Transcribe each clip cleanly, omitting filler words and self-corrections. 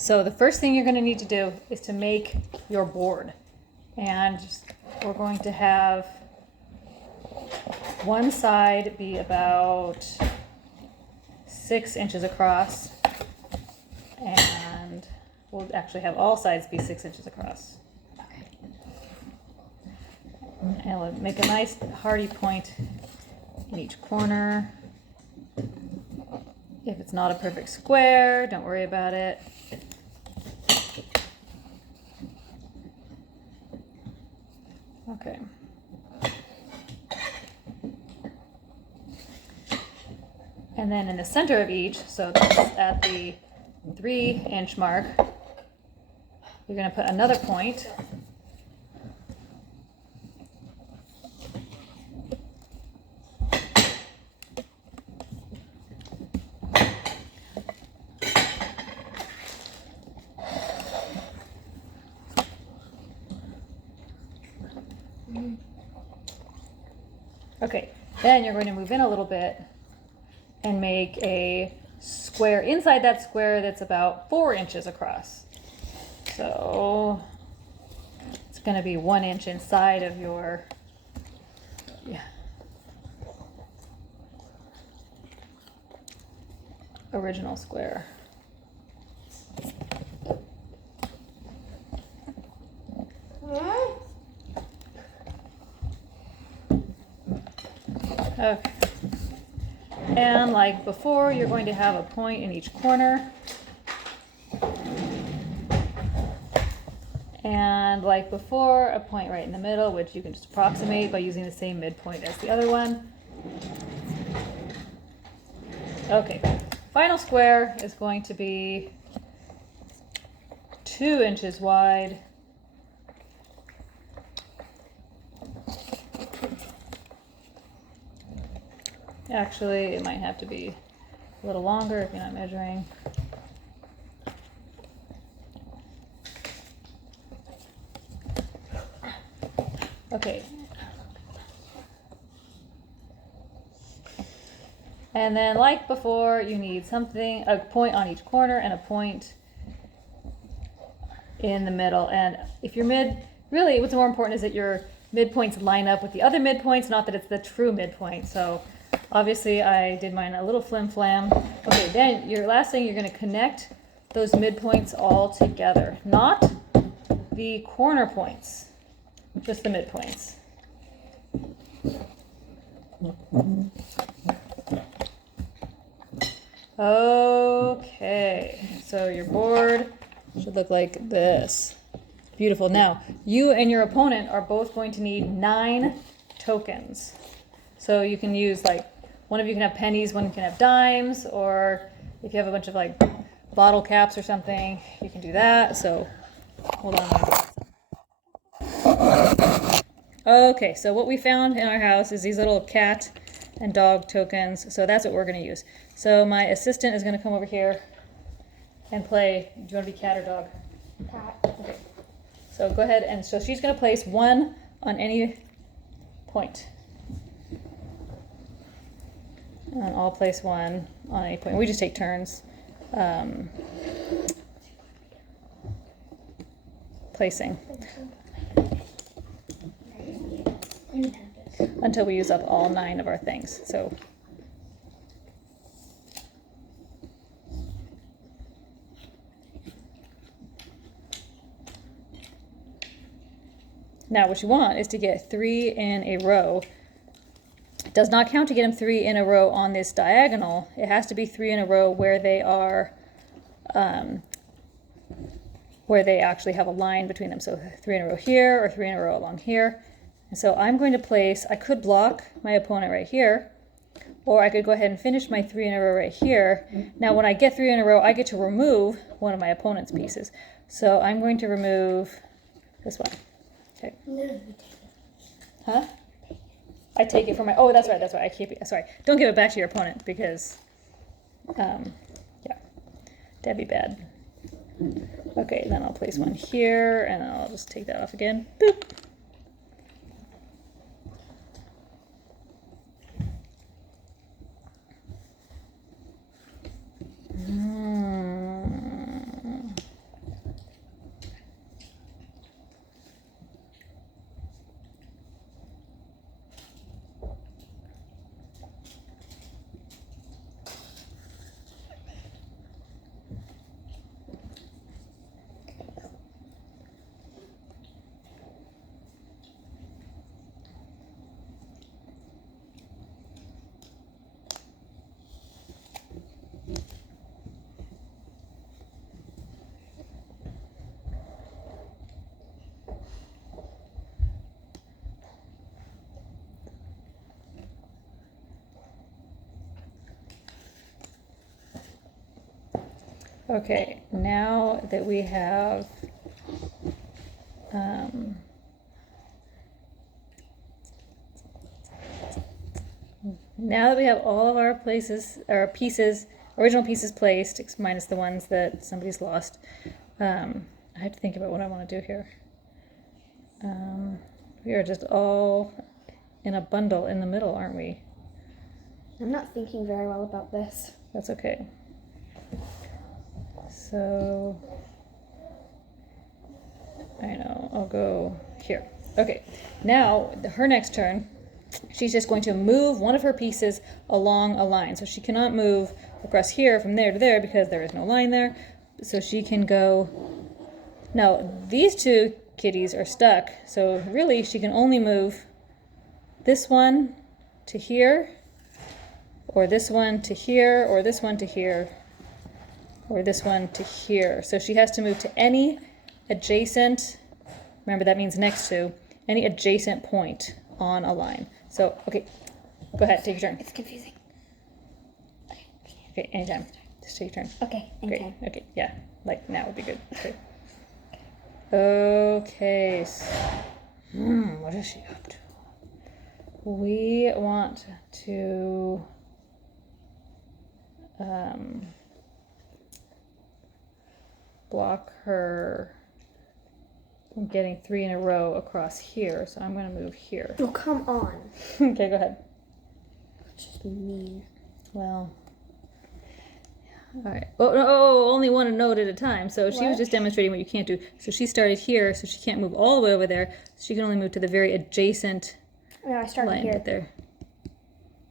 So the first thing you're going to need to do is to make your board. And we're going to have one side be about 6 inches across, and we'll actually have all sides be 6 inches across. And we'll make a nice hardy point in each corner. If it's not a perfect square, don't worry about it. Okay. And then in the center of each, so that's at the 3-inch mark, you're going to put another point. Okay, then you're going to move in a little bit and make a square inside that square that's about 4 inches across. So it's going to be 1 inch inside of your original square. Okay. And like before, you're going to have a point in each corner. And like before, a point right in the middle, which you can just approximate by using the same midpoint as the other one. Okay, final square is going to be 2 inches wide. Actually, it might have to be a little longer if you're not measuring. Okay. And then like before, you need something, a point on each corner and a point in the middle. And if your really what's more important is that your midpoints line up with the other midpoints, not that it's the true midpoint. So obviously I did mine a little flim flam. Okay, then your last thing, you're going to connect those midpoints all together, not the corner points, just the midpoints. Okay, so your board should look like this. Beautiful. Now, you and your opponent are both going to need 9 tokens. So you can use, like, one of you can have pennies, one can have dimes, or if you have a bunch of like bottle caps or something, you can do that. So hold on. Okay, so what we found in our house is these little cat and dog tokens. So that's what we're going to use. So my assistant is going to come over here and play. Do you want to be cat or dog? Cat. Okay. So go ahead, and so she's going to place 1 on any point. And I'll place 1 on any point. We just take turns placing until we use up all 9 of our things. So now what you want is to get 3 in a row. It does not count to get them 3 in a row on this diagonal. It has to be 3 in a row where they are, where they actually have a line between them. So 3 in a row here, or 3 in a row along here. And so I'm going to place, I could block my opponent right here, or I could go ahead and finish my 3 in a row right here. Now when I get 3 in a row, I get to remove one of my opponent's pieces. So I'm going to remove this one. Okay. Huh? I take it from my, oh, that's right, I keep it, sorry. Don't give it back to your opponent because, yeah, that'd be bad. Okay, then I'll place 1 here, and then I'll just take that off again. Boop. Okay, now that we have now that we have all of our original pieces placed, minus the ones that somebody's lost, I have to think about what I want to do here. We are just all in a bundle in the middle, aren't we? I'm not thinking very well about this. That's okay. So, I know, I'll go here. Okay, now her next turn, she's just going to move one of her pieces along a line. So she cannot move across here from there to there because there is no line there. So she can go, now these two kitties are stuck. So really she can only move this one to here, or this one to here, or this one to here, or this one to here. So she has to move to any adjacent, remember that means next to, any adjacent point on a line. So, okay, go ahead, take your turn. It's confusing. Okay, anytime. Just take your turn. Okay, anytime. Great. Okay, yeah, like now would be good. Okay. Okay, so, what is she up to? We want to block her from getting 3 in a row across here, so I'm going to move here. Oh, come on. Okay, go ahead. That's just mean. Well, all right. Oh, only one note at a time. So she was What? just demonstrating what you can't do. So she started here, so she can't move all the way over there. So she can only move to the very adjacent Yeah, I started line here. right there.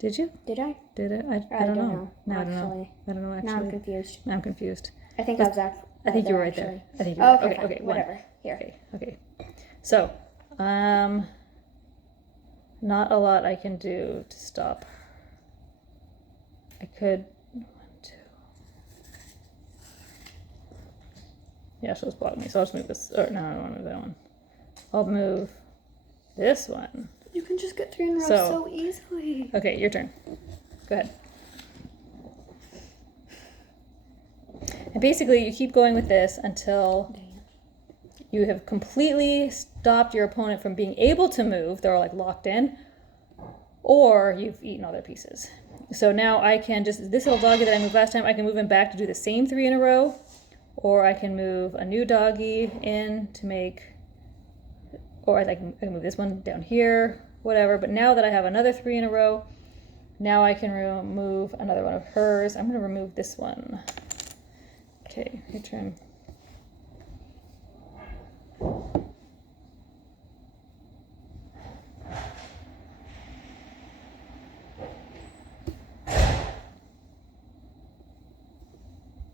Did you? Did I? Did it? I don't know. No, I don't know. I don't know actually. Now I'm confused. Now I'm confused. I think I was actually. I think you were right there. I think you were right. Okay, Okay, okay, one. whatever. Here. Okay. So, not a lot I can do to stop. I could, 1, 2. Yeah, she'll just block me. So I'll just move this. Or no, I don't want to move that one. I'll move this one. You can just get 3 in a row So- so easily. Okay, your turn. Go ahead. And basically, you keep going with this until you have completely stopped your opponent from being able to move. They're like locked in, or you've eaten all their pieces. So now I can just, this little doggy that I moved last time, I can move him back to do the same 3 in a row, or I can move a new doggy in to make, or I can move this one down here, whatever. But now that I have another 3 in a row, now I can remove another one of hers. I'm going to remove this one. Okay, your turn.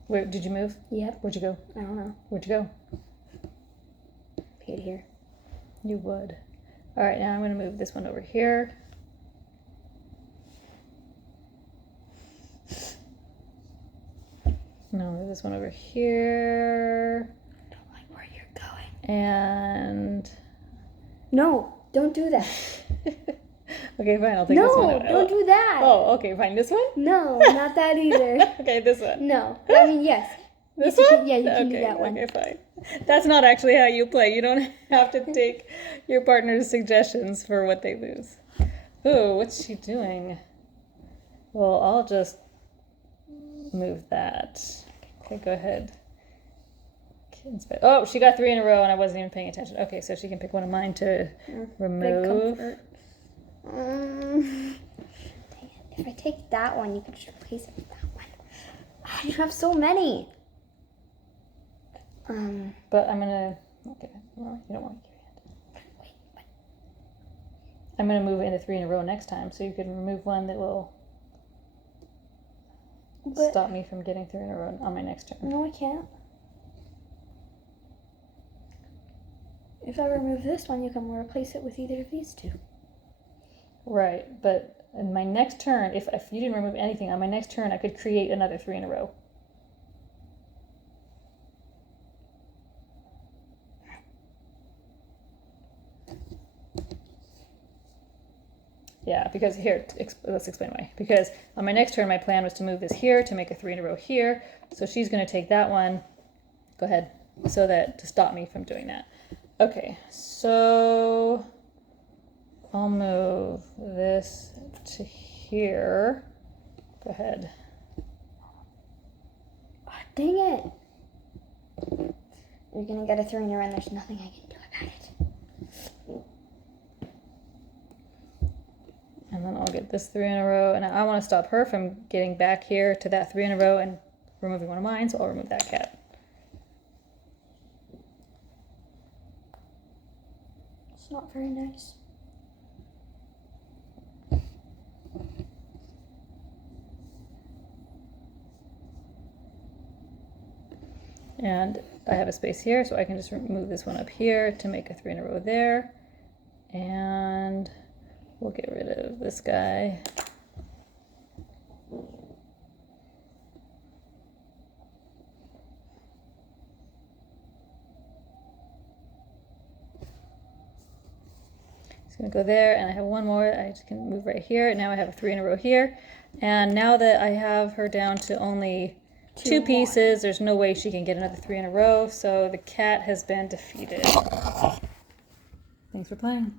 Where did you move? Yep. Where'd you go? I don't know. Where'd you go? Right here. You would. All right, now I'm going to move this one over here. No, move this one over here. I don't like where you're going. And No, don't do that. okay, fine. I'll take this one No, out. don't do that. Oh, okay, fine. This one? No, not that either. Okay, this one. No. I mean, yes. This Yes, you one? can- yeah, you can do Okay, that one. Okay, fine. That's not actually how you play. You don't have to take your partner's suggestions for what they lose. Ooh, what's she doing? Well, I'll just move that. Okay, go ahead. Oh, she got 3 in a row and I wasn't even paying attention. Okay, so she can pick one of mine to Big remove. comfort. Dang it. If I take that one, you can just replace it with that one. Ah, you have so many. But I'm gonna. Okay, well, you don't want to give your hand. Wait, what? I'm gonna move into 3 in a row next time, so you can remove one that will But- stop me from getting 3 in a row on my next turn. No, I can't. If I remove this one, you can replace it with either of these two. Right, but in my next turn, if you didn't remove anything, on my next turn I could create another 3 in a row. Yeah, because here, let's explain why. Because on my next turn, my plan was to move this here to make a 3 in a row here. So she's going to take that one. Go ahead. So that to stop me from doing that. Okay, so I'll move this to here. Go ahead. Oh, dang it. You're going to get a 3 in a row and there's nothing I can do about it. And then I'll get this 3 in a row. And I want to stop her from getting back here to that 3 in a row and removing one of mine. So I'll remove that cat. It's not very nice. And I have a space here, so I can just move this one up here to make a 3 in a row there. And we'll get rid of this guy. It's going to go there, and I have one more. I just can move right here. Now I have a 3 in a row here. And now that I have her down to only two pieces, there's no way she can get another 3 in a row. So the cat has been defeated. Thanks for playing.